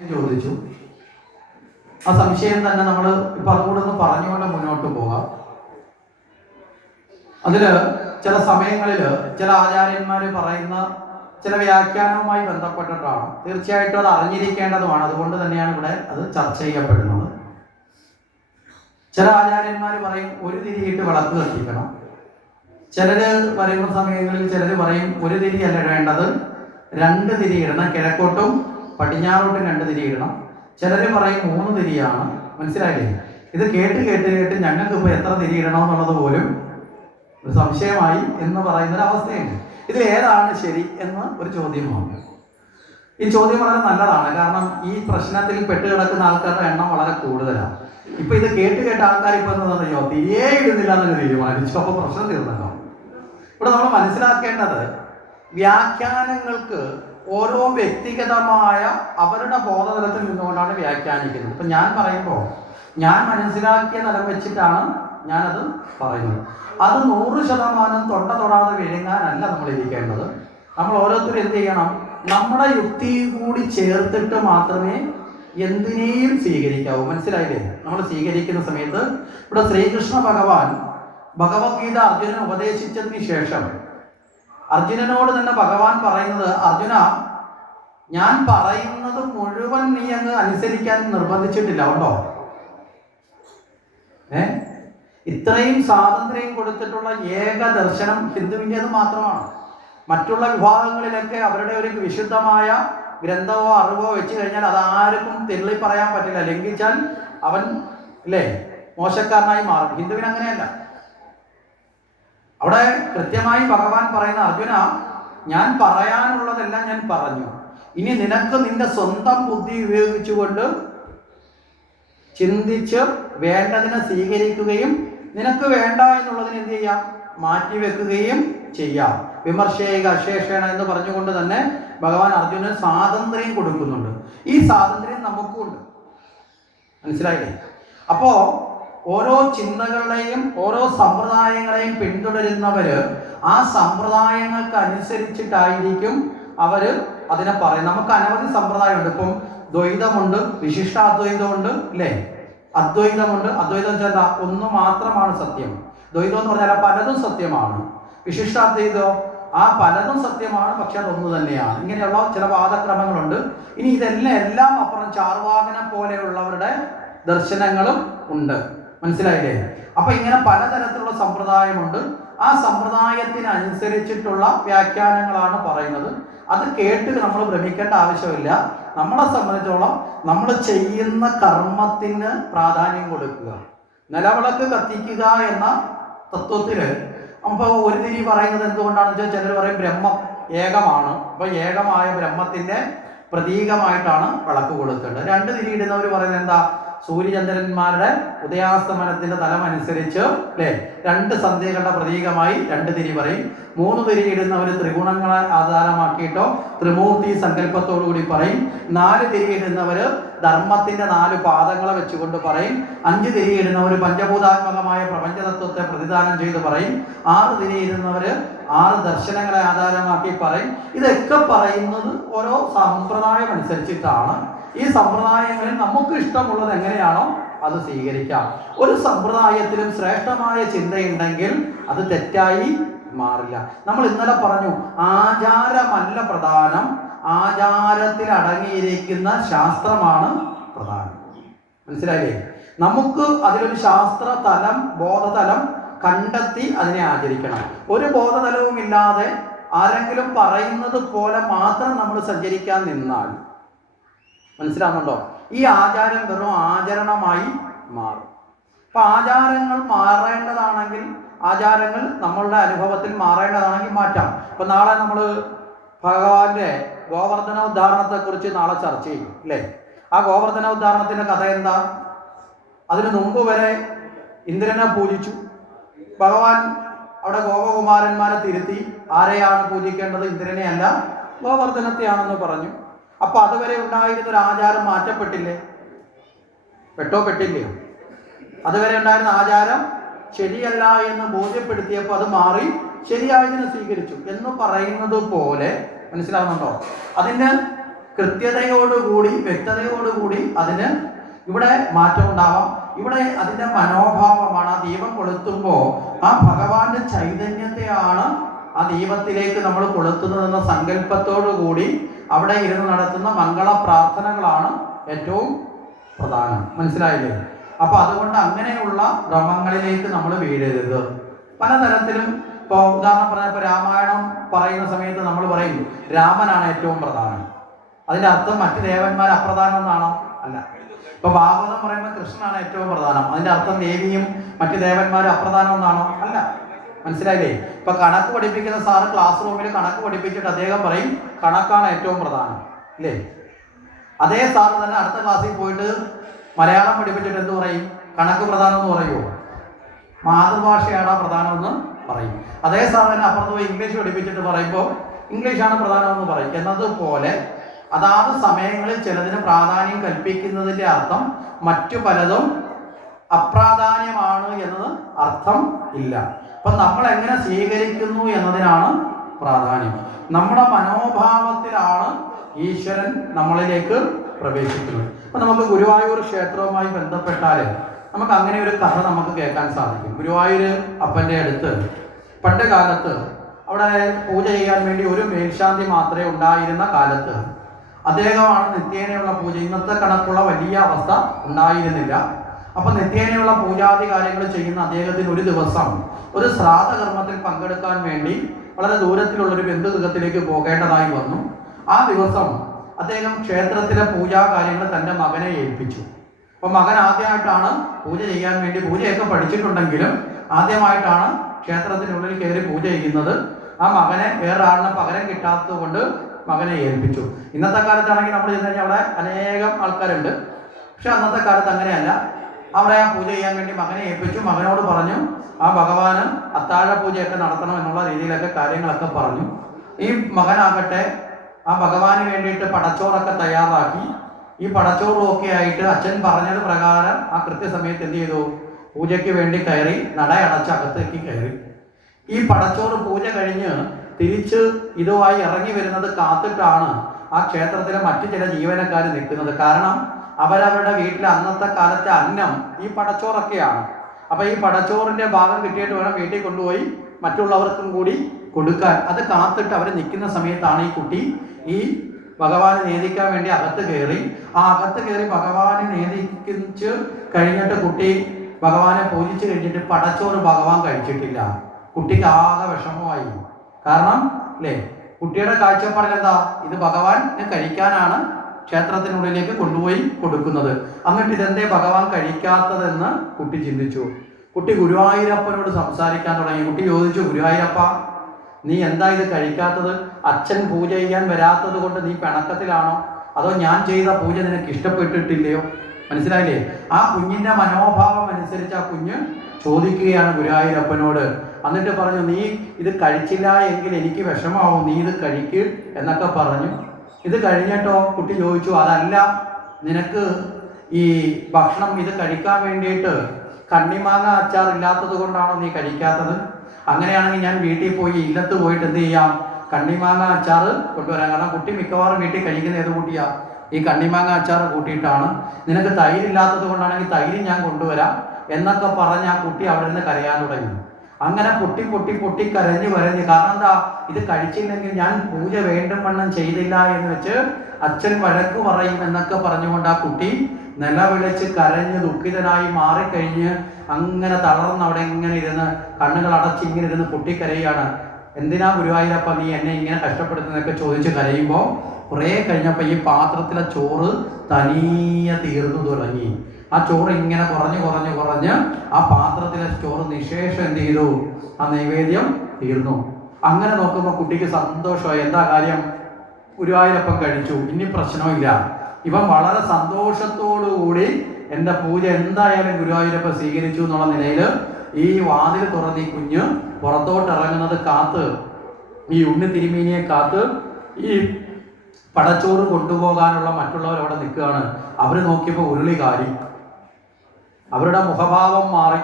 ചോദിച്ചു. ആ സംശയം തന്നെ നമ്മൾ ഇപ്പൊ അതുകൂടെ പറഞ്ഞുകൊണ്ട് മുന്നോട്ട് പോകാം. അതിൽ ചില സമയങ്ങളിൽ ചില ആചാര്യന്മാർ പറയുന്ന ചില വ്യാഖ്യാനവുമായി ബന്ധപ്പെട്ടിട്ടാണ്. തീർച്ചയായിട്ടും അത് അറിഞ്ഞിരിക്കേണ്ടതുമാണ്. അതുകൊണ്ട് തന്നെയാണ് ഇവിടെ അത് ചർച്ച ചെയ്യപ്പെടുന്നത്. ചില ആചാര്യന്മാർ പറയും ഒരു തിരിയിട്ട് വിളക്ക് കത്തിക്കണം. ചിലര് പറയുന്ന സമയങ്ങളിൽ ചിലർ പറയും ഒരു തിരിയല്ല വേണ്ടത് രണ്ട് തിരി ഇടണം കിഴക്കോട്ടും പടിഞ്ഞാറോട്ടും രണ്ട് തിരി ഇടണം. ചിലര് പറയും മൂന്ന് തിരിയാണ്. മനസ്സിലായില്ലേ? ഇത് കേട്ട് കേട്ട് കേട്ട് ഞങ്ങൾക്ക് ഇപ്പോൾ എത്ര തിരി ഇടണം എന്നുള്ളത് പോലും ഒരു സംശയമായി എന്ന് പറയുന്ന ഒരു അവസ്ഥയുണ്ട്. ഇതിൽ ഏതാണ് ശരി എന്ന് ഒരു ചോദ്യമാണ് ഈ ചോദ്യം വളരെ നല്ലതാണ്. കാരണം ഈ പ്രശ്നത്തിൽ പെട്ട് കിടക്കുന്ന ആൾക്കാരുടെ എണ്ണം വളരെ കൂടുതലാണ്. ഇപ്പൊ ഇത് കേട്ട് കേട്ട ആൾക്കാർ ഇപ്പൊ എന്താ പറഞ്ഞോ തിരിയേ ഇടുന്നില്ല എന്നൊരു തീരുമാനിച്ചു. അപ്പൊ പ്രശ്നം തീർന്നല്ലോ. ഇവിടെ നമ്മൾ മനസ്സിലാക്കേണ്ടത് വ്യാഖ്യാനങ്ങൾക്ക് ഓരോ വ്യക്തിഗതമായ അവരുടെ ബോധതലത്തിൽ നിന്നുകൊണ്ടാണ് വ്യാഖ്യാനിക്കുന്നത്. ഇപ്പം ഞാൻ പറയുമ്പോൾ ഞാൻ മനസ്സിലാക്കിയ തലം വെച്ചിട്ടാണ് ഞാനത് പറയുന്നത്. അത് നൂറ് ശതമാനം തൊണ്ട തൊടാതെ വിഴുങ്ങാനല്ല നമ്മൾ ഇരിക്കേണ്ടത്. നമ്മൾ ഓരോരുത്തരും എന്ത് ചെയ്യണം? നമ്മുടെ യുക്തി കൂടി ചേർത്തിട്ട് മാത്രമേ എന്തിനേയും സ്വീകരിക്കാവൂ. മനസ്സിലായില്ലേ? നമ്മൾ സ്വീകരിക്കുന്ന സമയത്ത് ഇവിടെ ശ്രീകൃഷ്ണ ഭഗവാൻ ഭഗവത്ഗീത അർജുനൻ ഉപദേശിച്ചതിന് ശേഷം അർജുനനോട് തന്നെ ഭഗവാൻ പറയുന്നത് അർജുന ഞാൻ പറയുന്നത് മുഴുവൻ നീ അങ്ങ് അനുസരിക്കാൻ നിർബന്ധിച്ചിട്ടില്ല ഉണ്ടോ ഏ? ഇത്രയും സ്വാതന്ത്ര്യം കൊടുത്തിട്ടുള്ള ഏക ദർശനം ഹിന്ദുവിന്റെത് മാത്രമാണ്. മറ്റുള്ള വിഭാഗങ്ങളിലൊക്കെ അവരുടെ ഒരു വിശുദ്ധമായ ഗ്രന്ഥമോ അറിവോ വെച്ച് കഴിഞ്ഞാൽ അത് ആർക്കും തെള്ളി പറയാൻ പറ്റില്ല. ലംഘിച്ചാൽ അവൻ അല്ലേ മോശക്കാരനായി മാറും. ഹിന്ദുവിന് അങ്ങനെയല്ല. അവിടെ കൃത്യമായി ഭഗവാൻ പറയുന്ന അർജുന ഞാൻ പറയാനുള്ളതെല്ലാം ഞാൻ പറഞ്ഞു. ഇനി നിനക്ക് നിന്റെ സ്വന്തം ബുദ്ധി ഉപയോഗിച്ചുകൊണ്ട് ചിന്തിച്ച് വേണ്ടതിനെ സ്വീകരിക്കുകയും നിനക്ക് വേണ്ട എന്നുള്ളതിന് എന്ത് ചെയ്യാം? മാറ്റിവെക്കുകയും ചെയ്യാം. വിമർശയിക അശേഷേണ എന്ന് പറഞ്ഞുകൊണ്ട് തന്നെ ഭഗവാൻ അർജുനന് സ്വാതന്ത്ര്യം കൊടുക്കുന്നുണ്ട്. ഈ സ്വാതന്ത്ര്യം നമുക്കുണ്ട് മനസ്സിലായില്ലേ? അപ്പോ ഓരോ ചിന്തകളെയും ഓരോ സമ്പ്രദായങ്ങളെയും പിന്തുടരുന്നവര് ആ സമ്പ്രദായങ്ങൾക്ക് അനുസരിച്ചിട്ടായിരിക്കും അവർ അതിനെ പറയും. നമുക്ക് അനവധി സമ്പ്രദായമുണ്ട്. ഇപ്പം ദ്വൈതമുണ്ട് വിശിഷ്ടാദ്വൈതമുണ്ട് അല്ലേ അദ്വൈതമുണ്ട്. അദ്വൈതം വെച്ചാൽ ഒന്ന് മാത്രമാണ് സത്യം. ദ്വൈതം എന്ന് പറഞ്ഞാൽ പലതും സത്യമാണ്. വിശിഷ്ടാദ്വൈതോ ആ പലതും സത്യമാണ് പക്ഷെ അതൊന്നു തന്നെയാണ്. ഇങ്ങനെയുള്ള ചില വാദക്രമങ്ങളുണ്ട്. ഇനി ഇതെല്ലാം എല്ലാം അപ്പുറം ചാർവാകനം പോലെയുള്ളവരുടെ ദർശനങ്ങളും ഉണ്ട്. മനസ്സിലായില്ലേ? അപ്പൊ ഇങ്ങനെ പലതരത്തിലുള്ള സമ്പ്രദായമുണ്ട്. ആ സമ്പ്രദായത്തിനനുസരിച്ചിട്ടുള്ള വ്യാഖ്യാനങ്ങളാണ് പറയുന്നത്. അത് കേട്ട് നമ്മൾ ഭ്രമിക്കേണ്ട ആവശ്യമില്ല. നമ്മളെ സംബന്ധിച്ചോളം നമ്മൾ ചെയ്യുന്ന കർമ്മത്തിന് പ്രാധാന്യം കൊടുക്കുക. നിലവിളക്ക് കത്തിക്കുക എന്ന തത്വത്തിൽ അപ്പോൾ ഒരു തിരി പറയുന്നത് എന്തുകൊണ്ടാണെന്ന് വെച്ചാൽ ചിലർ പറയും ബ്രഹ്മം ഏകമാണ്. അപ്പോൾ ഏകമായ ബ്രഹ്മത്തിന്റെ പ്രതീകമായിട്ടാണ് വിളക്ക് കൊടുക്കേണ്ടത്. രണ്ട് തിരിയിടുന്നവർ പറയുന്നത് എന്താ? സൂര്യചന്ദ്രന്മാരുടെ ഉദയാസ്തമനത്തിന്റെ തലം അനുസരിച്ച് അല്ലേ? രണ്ട് സന്ധ്യകളുടെ പ്രതീകമായി രണ്ട് തിരി പറയും. മൂന്ന് തിരി ഇടുന്ന ഒരു ത്രിഗുണങ്ങളെ ആധാരമാക്കിയിട്ടോ ത്രിമൂർത്തി സങ്കല്പത്തോടു കൂടി പറയും. നാല് തിരി ഇടുന്നവര് ധർമ്മത്തിന്റെ നാല് പാദങ്ങളെ വെച്ചുകൊണ്ട് പറയും. അഞ്ച് തിരി ഇടുന്നവർ പഞ്ചഭൂതാത്മകമായ പ്രപഞ്ചതത്വത്തെ പ്രതിദാനം ചെയ്ത് പറയും. ആറ് തിരി ഇടുന്നവര് ആറ് ദർശനങ്ങളെ ആധാരമാക്കി പറയും. ഇതൊക്കെ പറയുന്നത് ഓരോ സമ്പ്രദായം അനുസരിച്ചിട്ടാണ്. ഈ സമ്പ്രദായങ്ങളിൽ നമുക്ക് ഇഷ്ടമുള്ളത് എങ്ങനെയാണോ അത് സ്വീകരിക്കാം. ഒരു സമ്പ്രദായത്തിലും ശ്രേഷ്ഠമായ ചിന്തയുണ്ടെങ്കിൽ അത് തെറ്റായി മാറില്ല. നമ്മൾ ഇന്നലെ പറഞ്ഞു ആചാരമല്ല പ്രധാനം ആചാരത്തിൽ അടങ്ങിയിരിക്കുന്ന ശാസ്ത്രമാണ് പ്രധാനം. മനസ്സിലായില്ലേ? നമുക്ക് അതിലൊരു ശാസ്ത്ര തലം ബോധതലം കണ്ടെത്തി അതിനെ ആചരിക്കണം. ഒരു ബോധതലവും ഇല്ലാതെ ആരെങ്കിലും പറയുന്നത് പോലെ മാത്രം നമ്മൾ സഞ്ചരിക്കാൻ നിന്നാൽ മനസ്സിലാവുന്നുണ്ടോ? ഈ ആചാരം വെറും ആചരണമായി മാറും. അപ്പൊ ആചാരങ്ങൾ മാറേണ്ടതാണെങ്കിൽ ആചാരങ്ങൾ നമ്മളുടെ അനുഭവത്തിൽ മാറേണ്ടതാണെങ്കിൽ മാറ്റാം. ഇപ്പൊ നാളെ നമ്മൾ ഭഗവാന്റെ ഗോവർദ്ധന ഉദ്ധാരണത്തെ കുറിച്ച് നാളെ ചർച്ച ചെയ്യും അല്ലേ? ആ ഗോവർദ്ധന ഉദ്ധാരണത്തിന്റെ കഥ എന്താ? അതിനു മുമ്പ് വരെ ഇന്ദ്രനെ പൂജിച്ചു. ഭഗവാൻ അവിടെ ഗോപകുമാരന്മാരെ തിരുത്തി ആരെയാണ് പൂജിക്കേണ്ടത്? ഇന്ദ്രനെ അല്ല ഗോവർദ്ധനത്തെയാണെന്ന് പറഞ്ഞു. അപ്പൊ അതുവരെ ഉണ്ടായിരുന്ന ഒരു ആചാരം മാറ്റപ്പെട്ടില്ലേ? പെട്ടോ പെട്ടില്ലയോ? അതുവരെ ഉണ്ടായിരുന്ന ആചാരം ശരിയല്ല എന്ന് ബോധ്യപ്പെടുത്തിയപ്പോൾ അത് മാറി ശരിയായതിനെ സ്വീകരിച്ചു. എന്ന് പറയുന്നത് പോലെ മനസ്സിലാവുന്നുണ്ടോ? അതിന് കൃത്യതയോടുകൂടി വ്യക്തതയോടുകൂടി അതിന് ഇവിടെ മാറ്റം ഉണ്ടാവാം. ഇവിടെ അതിന്റെ മനോഭാവമാണ് ആ ദീപം കൊളുത്തുമ്പോൾ ആ ഭഗവാന്റെ ചൈതന്യത്തെയാണ് ആ ദീപത്തിലേക്ക് നമ്മൾ കൊളുത്തുന്നതെന്ന സങ്കല്പത്തോടു കൂടി അവിടെ ഇരുന്ന് നടത്തുന്ന മംഗള പ്രാർത്ഥനകളാണ് ഏറ്റവും പ്രധാനം. മനസ്സിലായില്ലേ? അപ്പൊ അതുകൊണ്ട് അങ്ങനെയുള്ള ഭ്രമങ്ങളിലേക്ക് നമ്മൾ വീഴരുത്. പലതരത്തിലും ഇപ്പോൾ ഉദാഹരണം പറഞ്ഞപ്പോൾ രാമായണം പറയുന്ന സമയത്ത് നമ്മൾ പറയും രാമനാണ് ഏറ്റവും പ്രധാനം. അതിന്റെ അർത്ഥം മറ്റു ദേവന്മാർ അപ്രധാനം എന്നാണോ അല്ല. ഇപ്പൊ ഭാഗവതം പറയുമ്പോൾ കൃഷ്ണനാണ് ഏറ്റവും പ്രധാനം. അതിന്റെ അർത്ഥം ദേവിയും മറ്റു ദേവന്മാരും അപ്രധാനം എന്നാണോ അല്ല. മനസ്സിലായില്ലേ? ഇപ്പൊ കണക്ക് പഠിപ്പിക്കുന്ന സാറ് ക്ലാസ് റൂമിൽ കണക്ക് പഠിപ്പിച്ചിട്ട് അദ്ദേഹം പറയും കണക്കാണ് ഏറ്റവും പ്രധാനം. ഇല്ലേ? അതേ സാറ് തന്നെ അടുത്ത ക്ലാസ്സിൽ പോയിട്ട് മലയാളം പഠിപ്പിച്ചിട്ട് എന്ത് പറയും? കണക്ക് പ്രധാനം എന്ന് പറയുമോ മാതൃഭാഷയാണ് പ്രധാനമെന്ന് പറയും. അതേ സാർ തന്നെ അപ്പുറത്ത് പോയി ഇംഗ്ലീഷ് പഠിപ്പിച്ചിട്ട് പറയുമ്പോൾ ഇംഗ്ലീഷാണ് പ്രധാനമെന്ന് പറയും. എന്നതുപോലെ അതാത് സമയങ്ങളിൽ ചിലതിന് പ്രാധാന്യം കൽപ്പിക്കുന്നതിന്റെ അർത്ഥം മറ്റു പലതും അപ്രാധാന്യമാണ് എന്നത് അർത്ഥം ഇല്ല. അപ്പൊ നമ്മൾ എങ്ങനെ സ്വീകരിക്കുന്നു എന്നതിനാണ് പ്രാധാന്യം. നമ്മുടെ മനോഭാവത്തിലാണ് ഈശ്വരൻ നമ്മളിലേക്ക് പ്രവേശിക്കുന്നത്. അപ്പൊ നമുക്ക് ഗുരുവായൂർ ക്ഷേത്രവുമായി ബന്ധപ്പെട്ടാൽ നമുക്ക് അങ്ങനെ ഒരു കഥ നമുക്ക് കേൾക്കാൻ സാധിക്കും. ഗുരുവായൂർ അപ്പന്റെ അടുത്ത് പണ്ട് കാലത്ത് അവിടെ പൂജ ചെയ്യാൻ വേണ്ടി ഒരു മേൽശാന്തി മാത്രമേ ഉണ്ടായിരുന്ന കാലത്ത് അദ്ദേഹമാണ് നിത്യേനയുള്ള പൂജ. ഇന്നത്തെ കണക്കുള്ള വലിയ അവസ്ഥ ഉണ്ടായിരുന്നില്ല. അപ്പൊ നിത്യേനയുള്ള പൂജാതി കാര്യങ്ങൾ ചെയ്യുന്ന അദ്ദേഹത്തിന് ഒരു ദിവസം ഒരു ശ്രാദ്ധകർമ്മത്തിൽ പങ്കെടുക്കാൻ വേണ്ടി വളരെ ദൂരത്തിലുള്ള ഒരു ബന്ധുഗൃഹത്തിലേക്ക് പോകേണ്ടതായി വന്നു. ആ ദിവസം അദ്ദേഹം ക്ഷേത്രത്തിലെ പൂജാ കാര്യങ്ങൾ തന്റെ മകനെ ഏൽപ്പിച്ചു. അപ്പൊ മകൻ ആദ്യമായിട്ടാണ് പൂജ ചെയ്യാൻ വേണ്ടി പൂജയൊക്കെ പഠിച്ചിട്ടുണ്ടെങ്കിലും ആദ്യമായിട്ടാണ് ക്ഷേത്രത്തിനുള്ളിൽ കയറി പൂജ ചെയ്യുന്നത്. ആ മകനെ വേറൊരാളിന് പകരം കിട്ടാത്തത് കൊണ്ട് മകനെ ഏൽപ്പിച്ചു. ഇന്നത്തെ കാലത്താണെങ്കിൽ നമ്മൾ ചെന്ന് കഴിഞ്ഞാൽ അവിടെ അനേകം ആൾക്കാരുണ്ട്. പക്ഷെ അന്നത്തെ കാലത്ത് അങ്ങനെയല്ല. അവിടെ ആ പൂജ ചെയ്യാൻ വേണ്ടി മകനെ ഏൽപ്പിച്ചു. മകനോട് പറഞ്ഞു ആ ഭഗവാന് അത്താഴ പൂജയൊക്കെ നടത്തണം എന്നുള്ള രീതിയിലൊക്കെ കാര്യങ്ങളൊക്കെ പറഞ്ഞു. ഈ മകനാകട്ടെ ആ ഭഗവാന് വേണ്ടിയിട്ട് പടച്ചോറൊക്കെ തയ്യാറാക്കി. ഈ പടച്ചോറും ഒക്കെ ആയിട്ട് അച്ഛൻ പറഞ്ഞത് പ്രകാരം ആ കൃത്യസമയത്ത് എന്ത് ചെയ്തു? പൂജയ്ക്ക് വേണ്ടി കയറി നടയടച്ച് അകത്തേക്ക് കയറി. ഈ പടച്ചോറ് പൂജ കഴിഞ്ഞ് തിരിച്ച് ഇതുമായി ഇറങ്ങി വരുന്നത് കാത്തിട്ടാണ് ആ ക്ഷേത്രത്തിലെ മറ്റു ചില ജീവനക്കാർ നിൽക്കുന്നത്. കാരണം അവരവരുടെ വീട്ടിലെ അന്നത്തെ കാലത്തെ അന്നം ഈ പടച്ചോറൊക്കെയാണ്. അപ്പൊ ഈ പടച്ചോറിന്റെ ഭാഗം കിട്ടിയിട്ട് വേണം വീട്ടിൽ കൊണ്ടുപോയി മറ്റുള്ളവർക്കും കൂടി കൊടുക്കാൻ. അത് കാത്തിട്ട് അവർ നിൽക്കുന്ന സമയത്താണ് ഈ കുട്ടി ഈ ഭഗവാനെ നേദിക്കാൻ വേണ്ടി അകത്ത് കയറി. ആ അകത്ത് കയറി ഭഗവാനെ നേദിച്ച് കഴിഞ്ഞിട്ട് കുട്ടി ഭഗവാനെ പൂജിച്ച് കഴിഞ്ഞിട്ട് പടച്ചോറ് ഭഗവാൻ കഴിച്ചിട്ടില്ല. കുട്ടിക്ക് ആകെ വിഷമമായി. കാരണം അല്ലേ കുട്ടിയുടെ കാഴ്ചപ്പാടിൽ എന്താ ഇത് ഭഗവാൻ കഴിക്കാനാണ് ക്ഷേത്രത്തിനുള്ളിലേക്ക് കൊണ്ടുപോയി കൊടുക്കുന്നത്. എന്നിട്ട് ഇതെന്തേ ഭഗവാൻ കഴിക്കാത്തതെന്ന് കുട്ടി ചിന്തിച്ചു. കുട്ടി ഗുരുവായൂരപ്പനോട് സംസാരിക്കാൻ തുടങ്ങി. കുട്ടി ചോദിച്ചു ഗുരുവായൂരപ്പ നീ എന്താ ഇത് കഴിക്കാത്തത്? അച്ഛൻ പൂജ ചെയ്യാൻ വരാത്തത് കൊണ്ട് നീ പിണക്കത്തിലാണോ? അതോ ഞാൻ ചെയ്ത പൂജ നിനക്ക് ഇഷ്ടപ്പെട്ടിട്ടില്ലയോ? മനസ്സിലായില്ലേ? ആ കുഞ്ഞിന്റെ മനോഭാവം അനുസരിച്ച് ആ കുഞ്ഞ് ചോദിക്കുകയാണ് ഗുരുവായൂരപ്പനോട്. എന്നിട്ട് പറഞ്ഞു നീ ഇത് കഴിച്ചില്ല എങ്കിൽ എനിക്ക് വിഷമാവും. നീ ഇത് കഴിക്ക് എന്നൊക്കെ പറഞ്ഞു ഇത് കഴിഞ്ഞിട്ടോ? കുട്ടി ചോദിച്ചു അതല്ല നിനക്ക് ഈ ഭക്ഷണം ഇത് കഴിക്കാൻ വേണ്ടിയിട്ട് കണ്ണിമാങ്ങ അച്ചാർ ഇല്ലാത്തത് കൊണ്ടാണോ നീ കഴിക്കാത്തത്? അങ്ങനെയാണെങ്കിൽ ഞാൻ വീട്ടിൽ പോയി ഇല്ലത്ത് പോയിട്ട് എന്ത് ചെയ്യാം? കണ്ണിമാങ്ങ അച്ചാർ കൊണ്ടുവരാം. കാരണം കുട്ടി മിക്കവാറും വീട്ടിൽ കഴിക്കുന്ന ഏത് കൂട്ടിയാ? ഈ കണ്ണിമാങ്ങ അച്ചാർ കൂട്ടിയിട്ടാണ്. നിനക്ക് തൈരില്ലാത്തത് കൊണ്ടാണെങ്കിൽ തൈര് ഞാൻ കൊണ്ടുവരാം എന്നൊക്കെ പറഞ്ഞ് ആ കുട്ടി അവിടെ നിന്ന് കരയാൻ തുടങ്ങി. അങ്ങനെ പൊട്ടി പൊട്ടി പൊട്ടി കരഞ്ഞു വരഞ്ഞു കാരണം എന്താ? ഇത് കഴിച്ചില്ലെങ്കിൽ ഞാൻ പൂജ വേണ്ടും വണ്ണം ചെയ്തില്ല എന്ന് വെച്ച് അച്ഛൻ വഴക്ക് പറയും എന്നൊക്കെ പറഞ്ഞുകൊണ്ട് ആ കുട്ടി നിലവിളിച്ച് കരഞ്ഞ് ദുഃഖിതനായി മാറിക്കഴിഞ്ഞ് അങ്ങനെ തളർന്ന് അവിടെ ഇങ്ങനെ ഇരുന്ന് കണ്ണുകൾ അടച്ച് ഇങ്ങനെ ഇരുന്ന് പൊട്ടിക്കരയാണ് എന്തിനാ ഗുരുവായൂരപ്പ നീ എന്നെ ഇങ്ങനെ കഷ്ടപ്പെടുത്തുന്നതൊക്കെ ചോദിച്ച് കരയുമ്പോൾ കുറേ കഴിഞ്ഞപ്പോൾ ഈ പാത്രത്തിലെ ചോറ് തനിയെ തീർന്നു തുടങ്ങി. ആ ചോറ് ഇങ്ങനെ കുറഞ്ഞു കുറഞ്ഞു കുറഞ്ഞ് ആ പാത്രത്തിലെ ചോറ് നിശേഷം എന്ത് ചെയ്തു? ആ നൈവേദ്യം തീർന്നു. അങ്ങനെ നോക്കുമ്പോൾ കുട്ടിക്ക് സന്തോഷമായി. എന്താ കാര്യം? ഗുരുവായൂരപ്പം കഴിച്ചു. ഇനി പ്രശ്നമില്ല ഇവൻ വളരെ സന്തോഷത്തോടു കൂടി എന്റെ പൂജ എന്തായാലും ഗുരുവായൂരപ്പം സ്വീകരിച്ചു എന്നുള്ള നിലയിൽ ഈ വാതിൽ തുറന്ന് ഈ കുഞ്ഞ് പുറത്തോട്ട് ഇറങ്ങുന്നത് കാത്ത് ഈ ഉണ്ണി തിരുമീനിയെ കാത്ത് ഈ പടച്ചോറ് കൊണ്ടുപോകാനുള്ള മറ്റുള്ളവർ അവിടെ നിൽക്കുകയാണ്. അവർ നോക്കിയപ്പോൾ ഉരുളി കാരി. അവരുടെ മുഖഭാവം മാറി.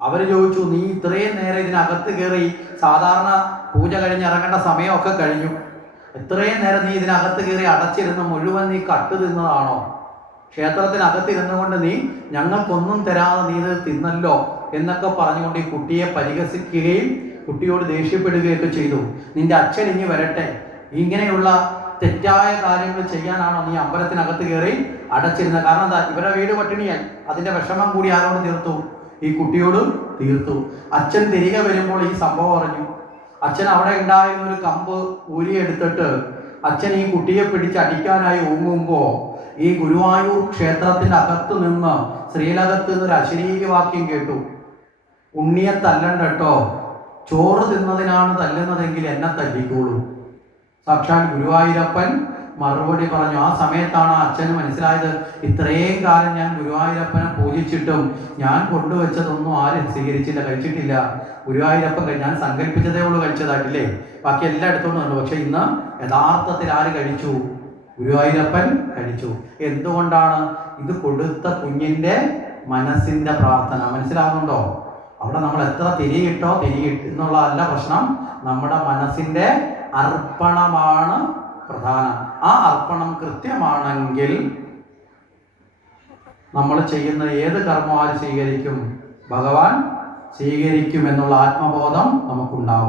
അവർ ചോദിച്ചു നീ ഇത്രയും നേരം ഇതിനകത്ത് കയറി സാധാരണ പൂജ കഴിഞ്ഞ് ഇറങ്ങേണ്ട സമയമൊക്കെ കഴിഞ്ഞു. എത്രയും നേരം നീ ഇതിനകത്ത് കയറി അടച്ചിരുന്ന് മുഴുവൻ നീ കട്ട് തിന്നതാണോ? ക്ഷേത്രത്തിനകത്തിരുന്നു കൊണ്ട് നീ ഞങ്ങൾക്കൊന്നും തരാതെ നീ ഇത് തിന്നല്ലോ എന്നൊക്കെ പറഞ്ഞുകൊണ്ട് ഈ കുട്ടിയെ പരിഹസിക്കുകയും കുട്ടിയോട് ദേഷ്യപ്പെടുകയൊക്കെ ചെയ്തു. നിന്റെ അച്ഛൻ ഇനി വരട്ടെ. ഇങ്ങനെയുള്ള തെറ്റായ കാര്യങ്ങൾ ചെയ്യാനാണോ നീ അമ്പലത്തിനകത്ത് കയറി അടച്ചിരുന്നത് കാരണം എന്താ? ഇവരുടെ വീട് പട്ടിണിയായി. അതിന്റെ വിഷമം കൂടി ആരോട് തീർത്തു? ഈ കുട്ടിയോടും തീർത്തു. അച്ഛൻ തിരികെ വരുമ്പോൾ ഈ സംഭവം അറിഞ്ഞു. അച്ഛൻ അവിടെ ഉണ്ടായിരുന്ന ഒരു കമ്പ് ഊരിയെടുത്തിട്ട് അച്ഛൻ ഈ കുട്ടിയെ പിടിച്ച് അടിക്കാനായി ഓങ്ങുമ്പോൾ ഈ ഗുരുവായൂർ ക്ഷേത്രത്തിന്റെ അകത്ത് നിന്ന് ശ്രീലകത്ത് ഒരു അശരീരി വാക്യം കേട്ടു. ഉണ്ണിയെ തല്ലണ്ടട്ടോ ചോറ് തിന്നതിനാണ് തല്ലുന്നതെങ്കിൽ എന്നെ തല്ലിക്കോളൂ. സാക്ഷാൽ ഗുരുവായൂരപ്പൻ മറുപടി പറഞ്ഞു ആ സമയത്താണ് അച്ഛന് മനസ്സിലായത്. ഇത്രയും കാലം ഞാൻ ഗുരുവായൂരപ്പനെ പൂജിച്ചിട്ടും ഞാൻ കൊണ്ടുവച്ചതൊന്നും ആരും സ്വീകരിച്ചില്ല കഴിച്ചിട്ടില്ല. ഗുരുവായൂരപ്പൻ ഞാൻ സങ്കല്പിച്ചതേ ഉള്ളൂ കഴിച്ചതായിട്ടില്ലേ? ബാക്കി എല്ലാം എടുത്തോണ്ട് പക്ഷെ ഇന്ന് യഥാർത്ഥത്തിൽ ആര് കഴിച്ചു? ഗുരുവായൂരപ്പൻ കഴിച്ചു. എന്തുകൊണ്ടാണ് ഇത് കൊടുത്ത കുഞ്ഞിന്റെ മനസ്സിന്റെ പ്രാർത്ഥന? മനസ്സിലാകുന്നുണ്ടോ അവിടെ നമ്മൾ എത്ര തിരിയിട്ടോ തിരിയിട്ട് എന്നുള്ളതല്ല പ്രശ്നം. നമ്മുടെ മനസ്സിന്റെ അർപ്പണമാണ് പ്രധാനം. ആ അർപ്പണം കൃത്യമാണെങ്കിൽ നമ്മൾ ചെയ്യുന്ന ഏത് കർമ്മം ആര് സ്വീകരിക്കും. ഭഗവാൻ സ്വീകരിക്കും എന്നുള്ള ആത്മബോധം നമുക്കുണ്ടാവണം.